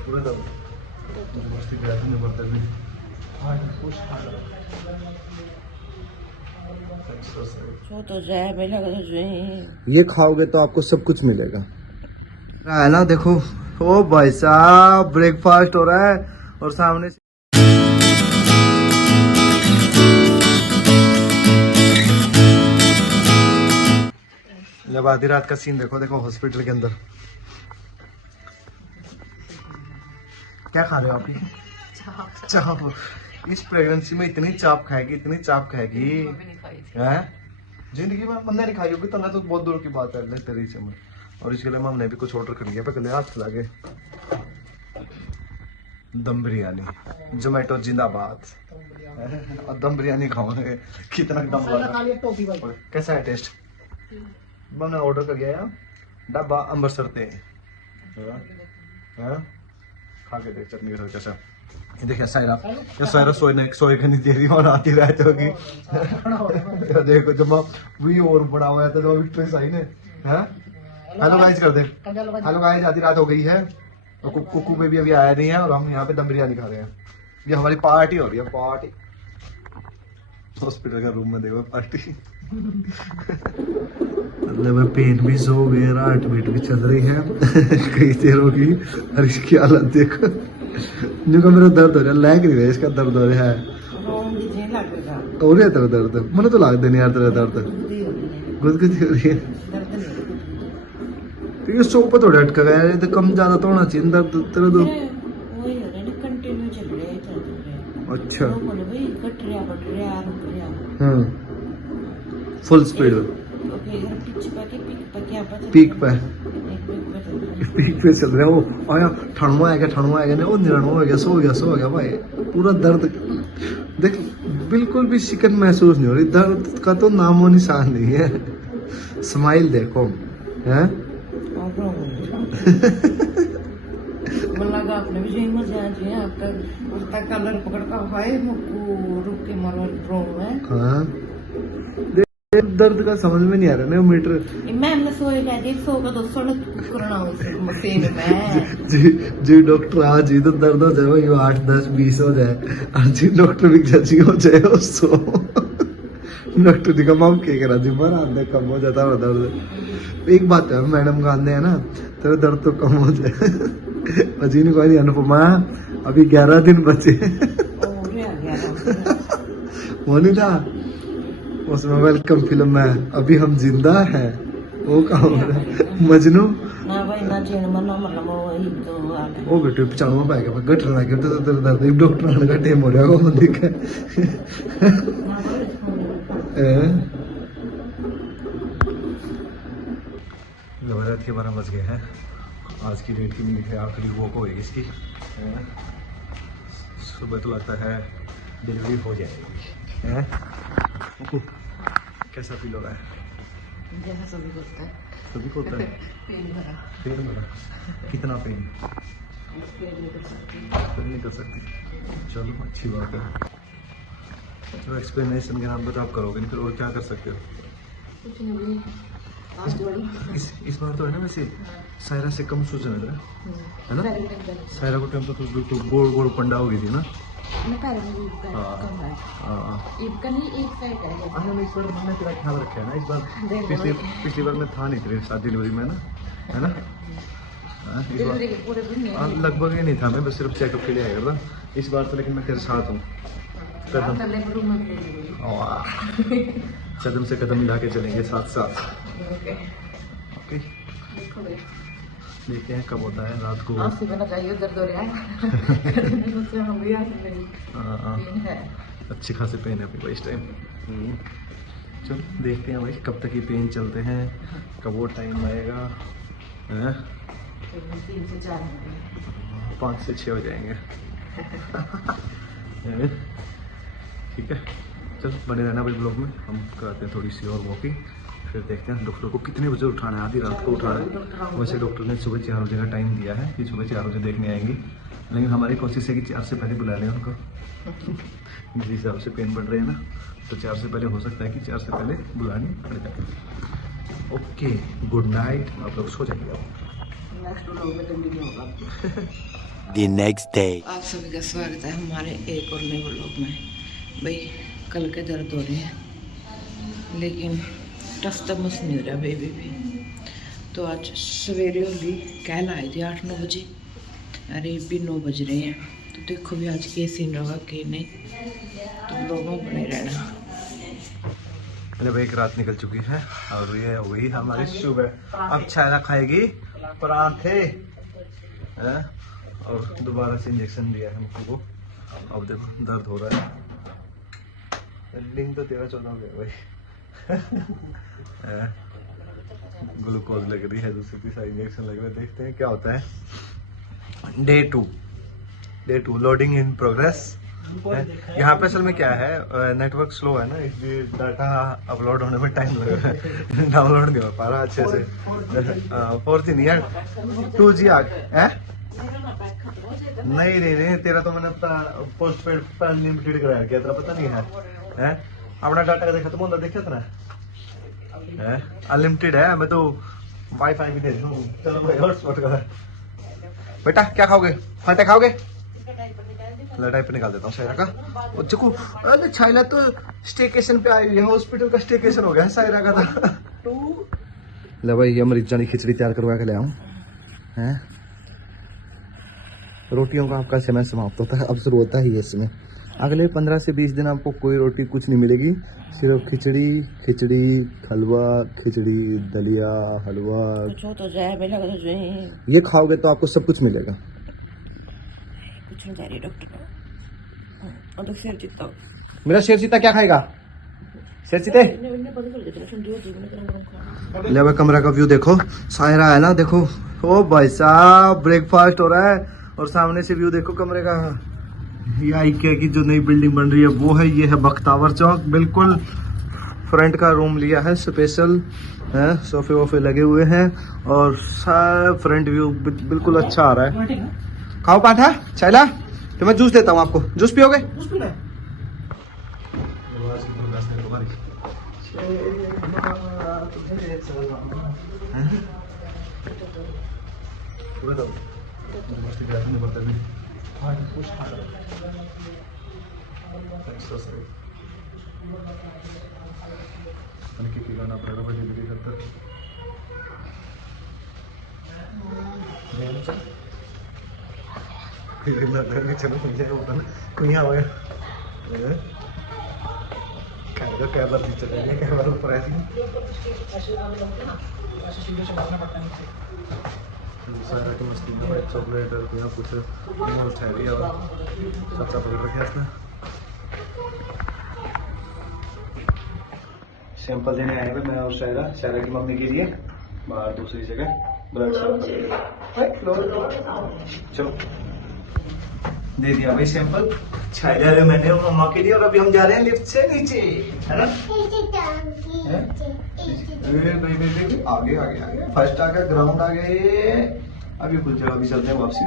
पूरा दर्द मस्ती बैठने में पड़ता है। ये खाओगे तो आपको सब कुछ मिलेगा है ना। देखो ओ भाई साहब ब्रेकफास्ट हो रहा है और सामने से जब आधी रात का सीन देखो। देखो हॉस्पिटल के अंदर क्या खा रहे हो आप? चाप। इस प्रेगनेंसी में इतनी चाप खाएगी, इतनी चाप खाएगी है जिंदगी में बंदा नहीं खाई होगी। तना तो बहुत दूर की बात है तेरी से में। और इसके लिए हमने भी कुछ ऑर्डर कर लिया। पहले हाथ खिला के दम बिरयानी जोमेटो जिंदाबाद। और दम बिरयानी खाओगे कितना दम लगा। कैसा है टेस्ट? मैंने ऑर्डर कर गया डब्बा अमृतसर ते खा के देख चटनी के साथ कैसा। ये देखिए सायरा सोए का नहीं दे रही और आती रहती होगी। देखो जब भी और बड़ा हुआ है तो विक्ट्री सही ने। हेलो गाइस कर दे। हेलो गाइस आधी रात हो गई है और कुकू पे भी अभी आया नहीं है और हम यहाँ पे दम बिरयानी खा रहे हैं। ये हमारी पार्टी हो रही है, पार्टी हॉस्पिटल का रूम में। देखो पार्टी मतलब पेन भी सो गए, हार्ट बीट भी चल रही है कई देर होगी। और इसकी हालत देखो जो का मेरा दर्द हो रहा है, लग नहीं रहा है इसका दर्द हो रहा है। हो रहा है तेरा दर्द? मैंने तो लाग देनी यार तेरा दर्द गुदगुदी हो रही है क्योंकि सो पर थोड़ा अटका गया है। तो कम ज्यादा तो होना चाहिए दर्द तेरा तो। अच्छा फुल स्पीड पीक पे चल रहा है वो। आया ठंडवा आ गया वो निरानवा हो गया, सो गया भाई। पूरा दर्द देख बिल्कुल भी शिकन महसूस नहीं हो रही। दर्द का तो नामो निशान नहीं है। स्माइल देखो है आपने भी उसका कलर पकड़ का रुक के मारो में। हाँ दर्द का समझ में नहीं आ रहा ना मीटर। जी डॉक्टर आज जी तो दर्द हो जाए 8, 10, 20 हो जाए। और जी डॉक्टर भी जजी हो जाए उसको डॉक्टर जी का माम क्या करा जी मर आंदे कम हो जाता है दर्द। एक बात है मैडम का आंदे है ना तेरा दर्द तो कम हो जाए। अजी ने कोई अनुपमा अभी 11 दिन बचे। वो नहीं था उसमें वेलकम फिल्म है अभी हम जिंदा है वो कहा मजनू ओ बेटे 95 पाएगा गटर ना के तो दर्द डॉक्टर आने का टाइम हो रहा है वो देख रात के 12 बज गए हैं। आज की डेट की मिनट है आखिरी वॉक होगी इसकी। सुबह तो लगता है डिलीवरी हो जाएगी। कैसा फील हो रहा है? जैसा सभी को होता है पेन भरा कितना पेन? नहीं कर सकती। चलो अच्छी बात है। जो एक्सप्लेनेशन के नाम पर तो आप करोगे नहीं फिर और क्या कर सकते हो? कुछ नहीं। इस बार तो है ना वैसे सायरा से कम सूजन है ना। सायरा को टाइम तो बिल्कुल गोल पंडा हो गई थी ना। इस बार मैंने तेरा ख्याल रखा है ना। इस बार पिछली बार मैं था नहीं तेरे साथ डिलीवरी में ना है ना। इस बार लगभग ही नहीं था मैं बस सिर्फ चेकअप के लिए आया था इस बार तो। लेकिन मैं तेरे साथ हूँ कदम से कदम मिला के चलेंगे साथ साथ। ओके देखते हैं कब होता है रात को। अच्छी खासी पेन है अभी इस टाइम। चलो देखते हैं भाई कब तक ये पेन चलते हैं, कब वो टाइम आएगा। 5 से 6 हो जाएंगे। ठीक है चल बने रहना भाई ब्लॉग में। हम कराते हैं थोड़ी सी और वॉकिंग फिर देखते हैं डॉक्टर को कितने बजे उठाना है। आधी रात को उठाना है। वैसे डॉक्टर ने सुबह 4 बजे का टाइम दिया है कि सुबह 4 बजे देखने आएंगी। लेकिन हमारी कोशिश है कि 4 से पहले बुला लें उनको। जिस हिसाब से पेन बढ़ रहे हैं ना तो 4 से पहले हो सकता है कि 4 से पहले बुलानी पड़ जाए। Okay good night. आप लोग सो जाइए। नेक्स्ट व्लॉग में कंटिन्यू होगा। the next day. आप सभी का स्वागत है हमारे एक और नए व्लॉग में। भाई कल के दर्द हो रहे हैं लेकिन टस तो मस नहीं हो रहा बेबी भी। तो आज सवेरे होली कह लाए थे 8-9 बजे, अरे भी 9 बज रहे हैं। तो देखो भी आज के सीन रहा कि नहीं, तो व्लॉग में बने रहना। मैंने भाई एक रात निकल चुकी है और ये हो गई हमारी सुबह। अब छाया खाएगी परांठे हैं और दोबारा से इंजेक्शन दिया है मुझको को। अब देखो दर्द हो रहा है। लिंग तो 13-14 हो गया भाई। ग्लूकोज लग रही है, दूसरी तीसरा इंजेक्शन लग रहा है। देखते हैं क्या होता है। Day 2 loading in progress. यहाँ पे असल में क्या है, नेटवर्क स्लो है ना, इसलिए डाटा अपलोड होने में टाइम लग रहा है। डाउनलोड नहीं हो पा रहा अच्छे से। 4G नहीं है, 2G आ गया। नहीं तेरा तो मैंने अपना पोस्ट पेड पर अनलिमिटेड कराया क्या, तेरा पता नहीं है? अपना डाटा का खत्म होता देखा था ना, अनलिमिटेड है। मैं तो वाईफाई भी दे दूँ। चलो भाई हॉटस्पॉट का। बेटा क्या खाओगे? फांटे खाओगे? लड़ाई पे निकाल देता हूँ सायरा का। और देखो अरे छाइला तो स्टेकेशन पे आई हुई है, हॉस्पिटल का स्टेकेशन हो गया है सायरा का था। ले भाई ये मरीज जानी खिचड़ी तैयार करवा के ले आऊँ हैं। रोटियों का आपका समय समाप्त होता है, अब शुरू होता ही है इसमें। अगले 15 से 20 दिन आपको कोई रोटी कुछ नहीं मिलेगी, सिर्फ खिचड़ी हलवा, खिचड़ी दलिया हलवा। कुछ हो तो जाए बेला तो जो ये खाओगे तो आपको सब कुछ मिलेगा। कुछ नहीं जा रही डॉक्टर और तो सिर चित्ता मेरा शेर चीता क्या खाएगा? शेर चीते ले भाई कमरा का व्यू देखो, सायरा है ना, देखो ओ भाई साहब ब्रेकफास्ट हो रहा है और सामने से व्यू देखो कमरे का। ये आईकिया की जो नई बिल्डिंग बन रही है वो है, ये है बख्तावर चौक। बिल्कुल फ्रंट का रूम लिया है स्पेशल है, सोफे वोफे लगे हुए हैं और सब फ्रंट व्यू बिल्कुल अच्छा आ रहा है। खाओ पाठा छैला, तो मैं जूस देता हूँ आपको। जूस पियोगे? चलो कुनिया हो गया कैमरा पीछे चलेगा, कैमरा ऊपर ऐसे सारा की मस्ती में व्हाइट चॉकलेट और यहाँ कुछ मॉल ठहरी और सच्चा पकड़ रखे इसने। सैंपल देने आए थे मैं और शायरा की मम्मी के लिए बाहर दूसरी जगह ब्लड सैंपल। चलो दे दिया भाई सैंपल छाया मैंने और मम्मा के लिए, और अभी हम जा रहे हैं लिफ्ट से नीचे, है ना? आगे फर्स्ट आ गया, ग्राउंड आ गए, अभी खुल जाएगा, अभी चलते हैं वापसी।